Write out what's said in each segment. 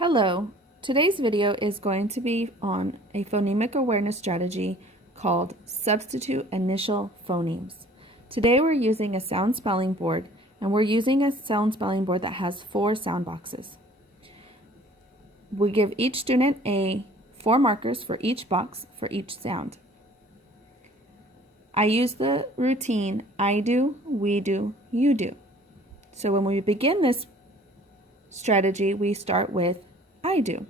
Hello, today's video is going to be on a phonemic awareness strategy called substitute initial phonemes. Today we're using a sound spelling board, and we're using a sound spelling board that has 4 sound boxes. We give each student 4 markers for each box for each sound. I use the routine I do, we do, you do. So when we begin this strategy, we start with I do.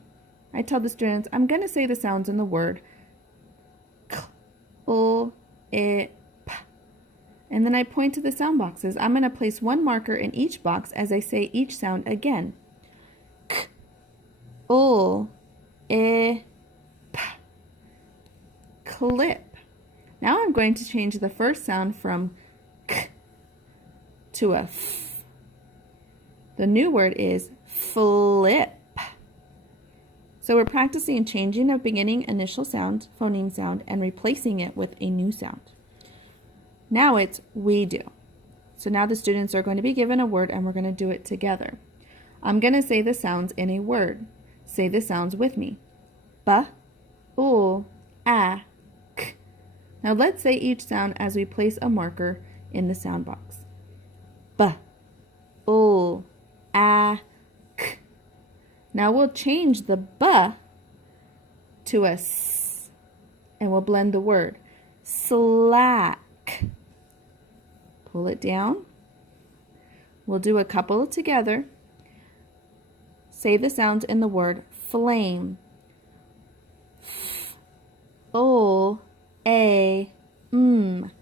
I tell the students, I'm going to say the sounds in the word k, l, I, p. And then I point to the sound boxes. I'm going to place 1 marker in each box as I say each sound again. K, l, I, p. Clip. Now I'm going to change the first sound from k to a f. The new word is flip. So we're practicing changing a beginning initial sound, phoneme sound, and replacing it with a new sound. Now it's we do. So now the students are going to be given a word and we're going to do it together. I'm going to say the sounds in a word. Say the sounds with me. B, U, A, K. Now let's say each sound as we place a marker in the sound box. B, U, A, K. Now we'll change the B to a S, and we'll blend the word. Slack. Pull it down. We'll do a couple together. Say the sounds in the word flame. F, O, A, M.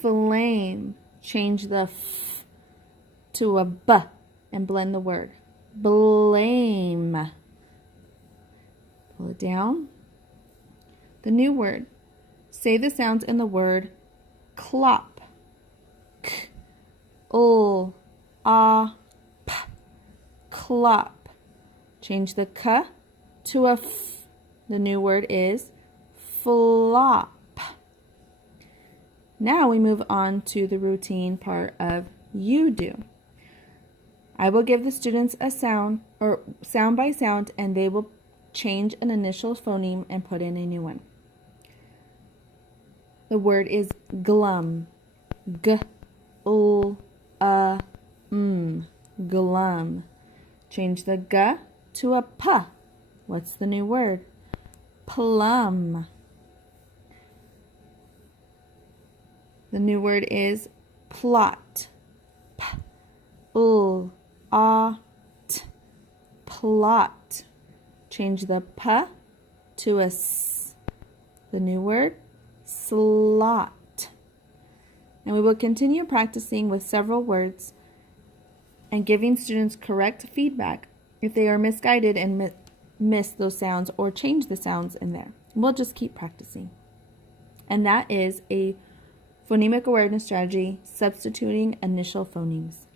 Flame. Change the F to a B and blend the word. Blame. Pull it down. The new word. Say the sounds in the word clop. K, l, a, p. Clop. Change the k to a f. The new word is flop. Now we move on to the routine part of you do. I will give the students a sound, or sound by sound, and they will change an initial phoneme and put in a new one. The word is glum. G, l, a, m. Glum. Change the g to a p. What's the new word? Plum. The new word is plot. P, l, a, t. Plot. Change the p to a s. The new word, slot. And we will continue practicing with several words and giving students correct feedback if they are misguided and miss those sounds or change the sounds in there. We'll just keep practicing. And that is a phonemic awareness strategy, substituting initial phonemes.